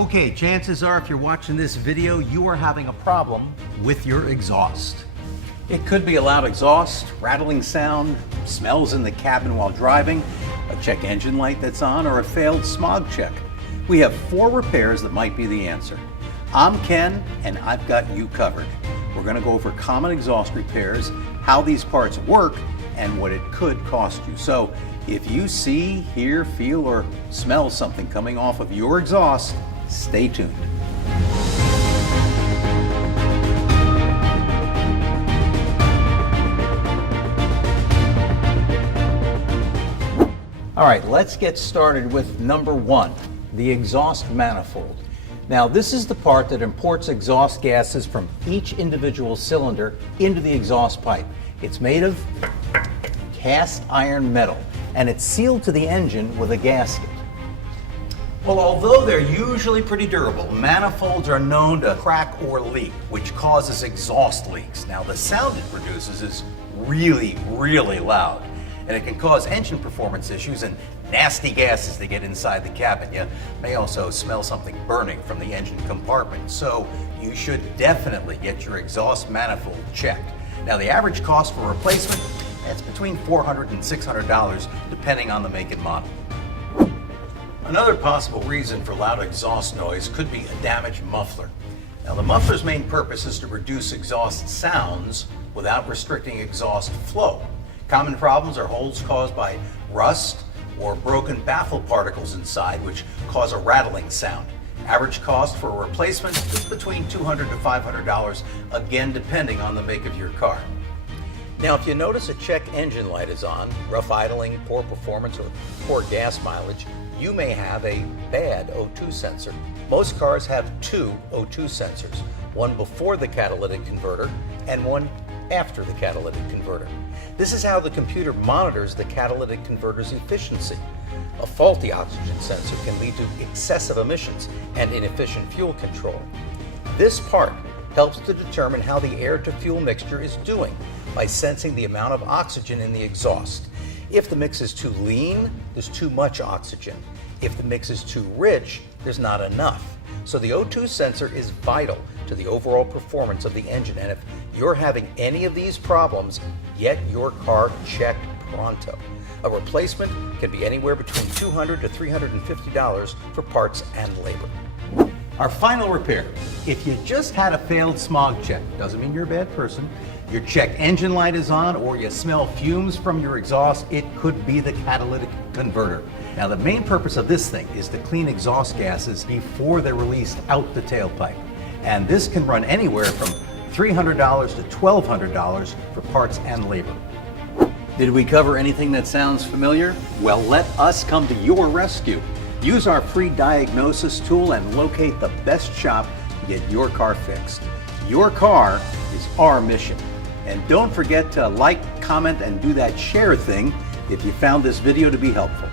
Okay, chances are if you're watching this video, you are having a problem with your exhaust. It could be a loud exhaust, rattling sound, smells in the cabin while driving, a check engine light that's on, or a failed smog check. We have 4 repairs that might be the answer. I'm Ken, and I've got you covered. We're going to go over common exhaust repairs, how these parts work, and what it could cost you. So if you see, hear, feel, or smell something coming off of your exhaust, stay tuned. All right, let's get started with number 1, the exhaust manifold. Now, this is the part that imports exhaust gases from each individual cylinder into the exhaust pipe. It's made of cast iron metal, and it's sealed to the engine with a gasket. Well, although they're usually pretty durable, manifolds are known to crack or leak, which causes exhaust leaks. Now, the sound it produces is really, really loud, and it can cause engine performance issues and nasty gases that get inside the cabin. You may also smell something burning from the engine compartment, so you should definitely get your exhaust manifold checked. Now, the average cost for replacement, that's between $400 and $600, depending on the make and model. Another possible reason for loud exhaust noise could be a damaged muffler. Now, the muffler's main purpose is to reduce exhaust sounds without restricting exhaust flow. Common problems are holes caused by rust or broken baffle particles inside, which cause a rattling sound. Average cost for a replacement is between $200 to $500, again depending on the make of your car. Now, if you notice a check engine light is on, rough idling, poor performance, or poor gas mileage, you may have a bad O2 sensor. Most cars have 2 O2 sensors, one before the catalytic converter and one after the catalytic converter. This is how the computer monitors the catalytic converter's efficiency. A faulty oxygen sensor can lead to excessive emissions and inefficient fuel control. This part helps to determine how the air-to-fuel mixture is doing by sensing the amount of oxygen in the exhaust. If the mix is too lean, there's too much oxygen. If the mix is too rich, there's not enough. So the O2 sensor is vital to the overall performance of the engine, and if you're having any of these problems, get your car checked pronto. A replacement can be anywhere between $200 to $350 for parts and labor. Our final repair. If you just had a failed smog check, doesn't mean you're a bad person. Your check engine light is on, or you smell fumes from your exhaust, it could be the catalytic converter. Now, the main purpose of this thing is to clean exhaust gases before they're released out the tailpipe. And this can run anywhere from $300 to $1,200 for parts and labor. Did we cover anything that sounds familiar? Well, let us come to your rescue. Use our free diagnosis tool and locate the best shop to get your car fixed. Your car is our mission. And don't forget to like, comment, and do that share thing if you found this video to be helpful.